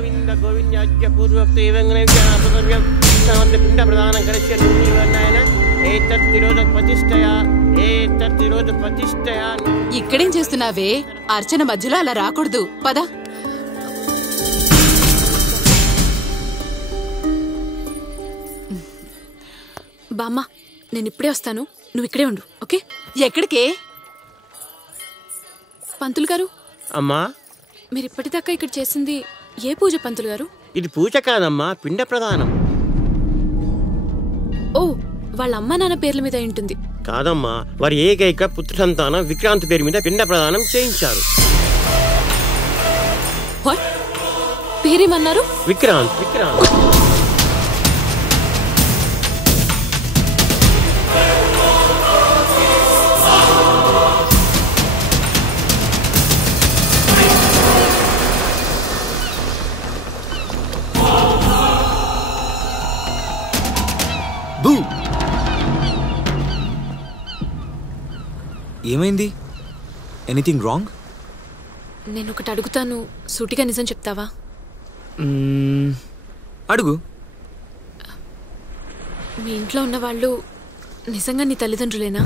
గోవింద గోవిందాజ్య పూర్వోక్త ఏవంగనవ్యాపకర్యం పిండ ప్రధానం కరిష్యన్నాయన ఏతత్తిరోధ ప్రతిష్టయా. ఇక్కడేం చేస్తున్నావే? అర్చన మధ్యలో అలా రాకూడదు, పద. బామ్మ, నేను ఇప్పుడే వస్తాను, నువ్వు ఇక్కడే ఉండు, ఓకే? ఎక్కడికే? పంతులు గారు. అమ్మా, మీరు ఇప్పటిదాకా ఇక్కడ చేసింది ఏ పూజ పంతులు గారు? ఇది పూజ కాదమ్మా, పిండ ప్రధానం. ఓ, వాళ్ళ అమ్మా నాన్న పేర్ల మీద ఉంటుంది. కాదమ్మా, వారి ఏకైక పుత్ర సంతానం విక్రాంత్ పేరు మీద పిండ ప్రదానం చేయించారు. పేరేమన్నారు? విక్రాంత్. విక్రాంత్ ఏమైంది? Anything wrong? నేను ఒకటి అడుగుతాను, సూటిగా నిజం చెప్తావా? అడుగు. మీ ఇంట్లో ఉన్న వాళ్ళు నిజంగా నీ తల్లిదండ్రులేనా?